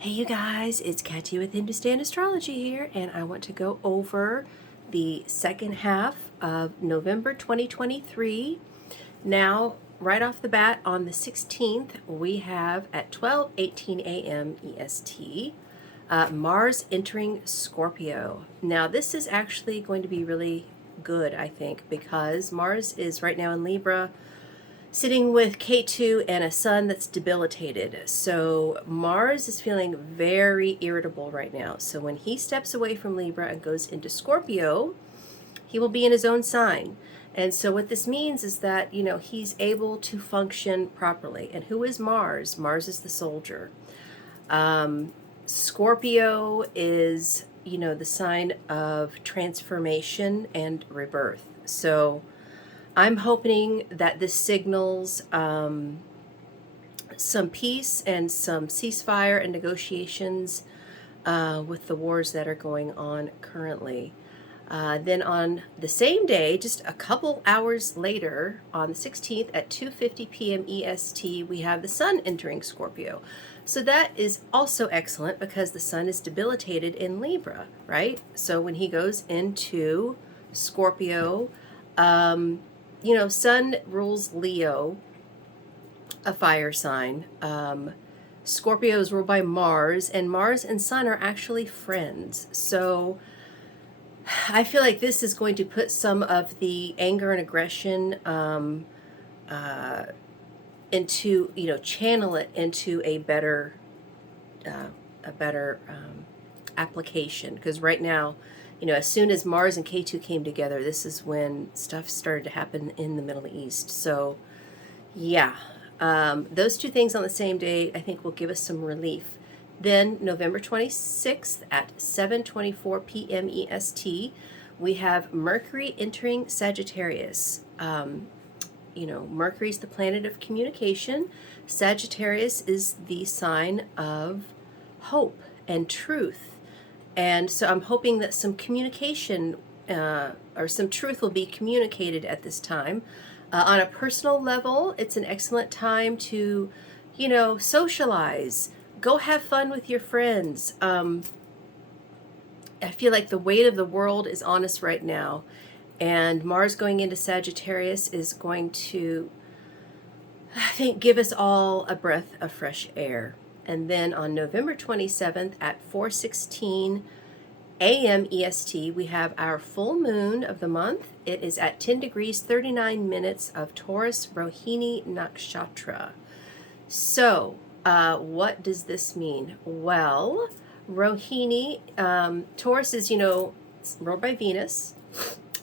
Hey you guys, it's Kathy with Hindustan Astrology here, and I want to go over the second half of November 2023. Now, right off the bat, on the 16th, we have at 12:18 a.m. EST, Mars entering Scorpio. Now, this is actually going to be really good, I think, because Mars is right now in Libra, sitting with K2 and a sun that's debilitated. So Mars is feeling very irritable right now. So when he steps away from Libra and goes into Scorpio, he will be in his own sign. And so what this means is that, he's able to function properly. And who is Mars? Mars is the soldier. Scorpio is, the sign of transformation and rebirth. So I'm hoping that this signals some peace and some ceasefire and negotiations with the wars that are going on currently. Then on the same day, just a couple hours later, on the 16th at 2:50 p.m. EST, we have the sun entering Scorpio. So that is also excellent because the sun is debilitated in Libra, right? So when he goes into Scorpio, sun rules Leo, a fire sign. Scorpio is ruled by Mars, and Mars and sun are actually friends. So I feel like this is going to put some of the anger and aggression into, channel it into a better application. Because right now, as soon as Mars and K2 came together, this is when stuff started to happen in the Middle East. So, yeah, those two things on the same day, I think, will give us some relief. Then, November 26th at 7:24 p.m. EST, we have Mercury entering Sagittarius. Mercury's the planet of communication. Sagittarius is the sign of hope and truth. And so I'm hoping that some communication or some truth will be communicated at this time. On a personal level, it's an excellent time to, socialize. Go have fun with your friends. I feel like the weight of the world is on us right now. And Mars going into Sagittarius is going to, I think, give us all a breath of fresh air. And then on November 27th at 4:16 a.m. EST, we have our full moon of the month. It is at 10 degrees, 39 minutes of Taurus Rohini Nakshatra. So, what does this mean? Well, Rohini, Taurus is, it's ruled by Venus,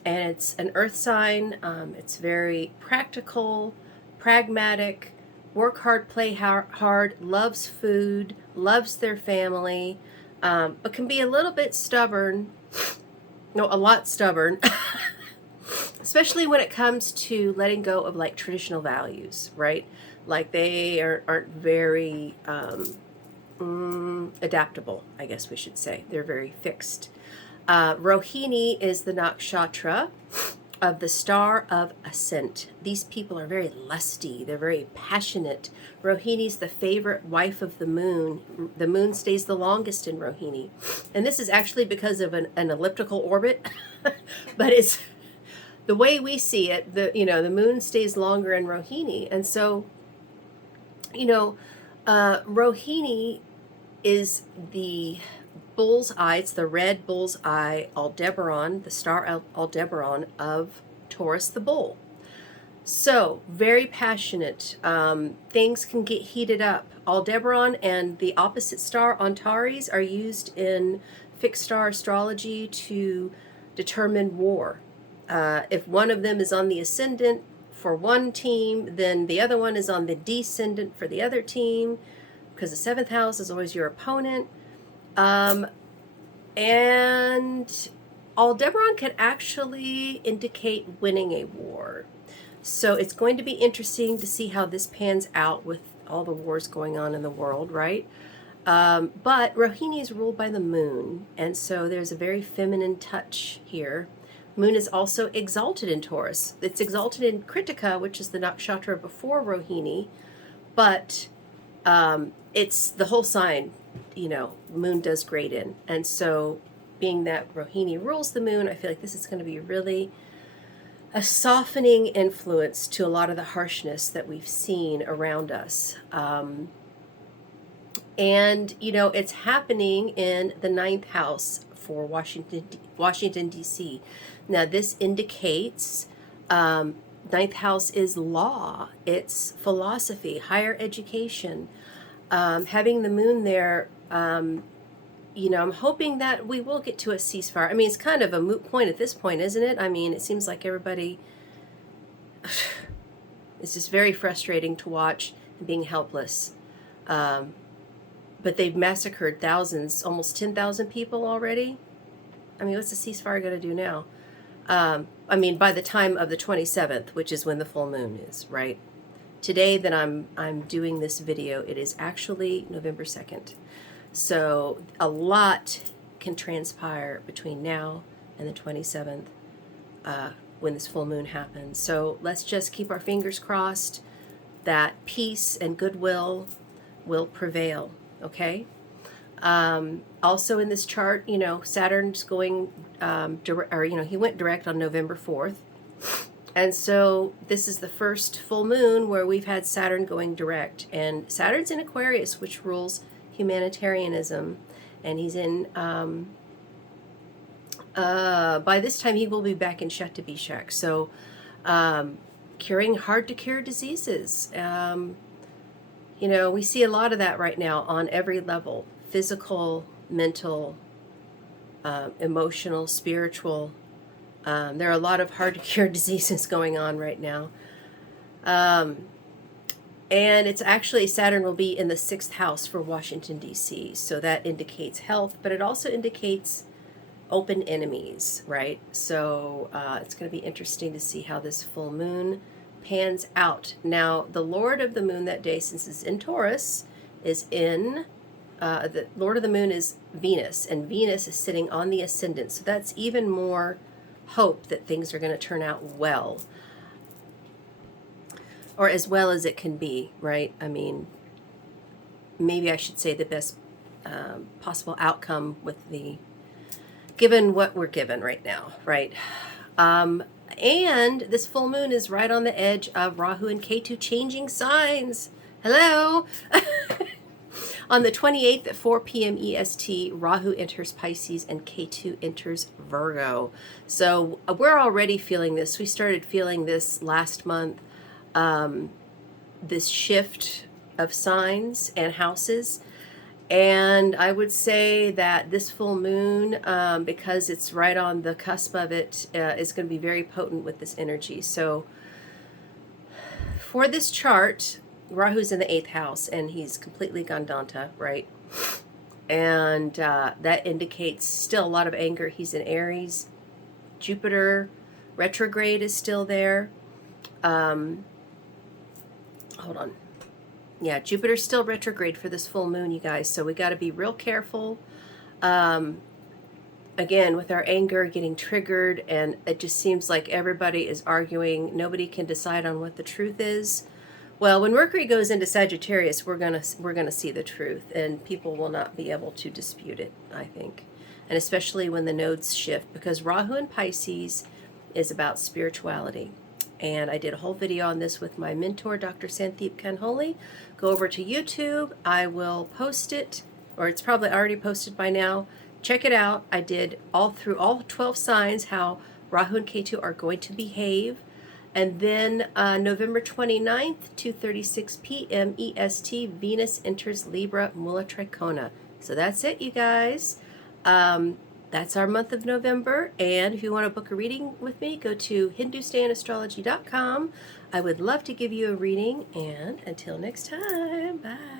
and it's an earth sign. It's very practical, pragmatic, work hard, play hard, loves food, loves their family, but can be a little bit stubborn, a lot stubborn, especially when it comes to letting go of like traditional values, right? Like they aren't very adaptable, I guess we should say. They're very fixed. Rohini is the nakshatra of the star of ascent. These people are very lusty. They're very passionate. Rohini's the favorite wife of the moon. The moon stays the longest in Rohini. And this is actually because of an elliptical orbit. But it's the way we see it, the moon stays longer in Rohini. And so, Rohini is the bull's eye. It's the red bull's eye, Aldebaran, the star Aldebaran of Taurus the bull. So very passionate. Things can get heated up. Aldebaran and the opposite star Antares are used in fixed star astrology to determine war. If one of them is on the ascendant for one team, then the other one is on the descendant for the other team, because the seventh house is always your opponent. And Aldebaran can actually indicate winning a war. So it's going to be interesting to see how this pans out with all the wars going on in the world, right? But Rohini is ruled by the moon, and so there's a very feminine touch here. Moon is also exalted in Taurus. It's exalted in Kritika, which is the nakshatra before Rohini, but it's the whole sign moon does great in. And so being that Rohini rules the moon, I feel like this is going to be really a softening influence to a lot of the harshness that we've seen around us. And, it's happening in the ninth house for Washington, D.C. Now, this indicates ninth house is law, it's philosophy, higher education. Having the moon there, I'm hoping that we will get to a ceasefire. I mean, it's kind of a moot point at this point, isn't it? I mean, it seems like everybody, it's just very frustrating to watch and being helpless. But they've massacred thousands, almost 10,000 people already. I mean, what's the ceasefire going to do now? I mean, by the time of the 27th, which is when the full moon is, right? Today that I'm doing this video, it is actually November 2nd. So a lot can transpire between now and the 27th when this full moon happens. So let's just keep our fingers crossed that peace and goodwill will prevail, okay? Also in this chart, Saturn's going he went direct on November 4th. And so this is the first full moon where we've had Saturn going direct. And Saturn's in Aquarius, which rules humanitarianism. And he's in, by this time he will be back in Shattabishak. So curing hard to cure diseases. We see a lot of that right now on every level. Physical, mental, emotional, spiritual. There are a lot of hard-to-cure diseases going on right now. And it's actually, Saturn will be in the 6th house for Washington, D.C. So that indicates health, but it also indicates open enemies, right? So it's going to be interesting to see how this full moon pans out. Now, the Lord of the Moon that day, since it's in Taurus, is in... the Lord of the Moon is Venus, and Venus is sitting on the ascendant. So that's even more hope that things are going to turn out well, or as well as it can be, right? I mean, maybe I should say the best possible outcome with given what we're given right now, right? And this full moon is right on the edge of Rahu and Ketu changing signs. Hello. On the 28th at 4 p.m. EST, Rahu enters Pisces and Ketu enters Virgo. So we're already feeling this. We started feeling this last month, this shift of signs and houses. And I would say that this full moon, because it's right on the cusp of it, is going to be very potent with this energy. So for this chart, Rahu's in the 8th house, and he's completely Gandanta, right? And that indicates still a lot of anger. He's in Aries. Jupiter retrograde is still there. Hold on. Yeah, Jupiter's still retrograde for this full moon, you guys. So we got to be real careful. Again, with our anger getting triggered, and it just seems like everybody is arguing. Nobody can decide on what the truth is. Well, when Mercury goes into Sagittarius, we're gonna see the truth, and people will not be able to dispute it, I think. And especially when the nodes shift, because Rahu in Pisces is about spirituality. And I did a whole video on this with my mentor, Dr. Sandeep Kanholi. Go over to YouTube. I will post it, or it's probably already posted by now. Check it out. I did through all 12 signs how Rahu and Ketu are going to behave. And then November 29th, 2:36 p.m. EST, Venus enters Libra, Mula Tricona. So that's it, you guys. That's our month of November. And if you want to book a reading with me, go to HindustanAstrology.com. I would love to give you a reading. And until next time, bye.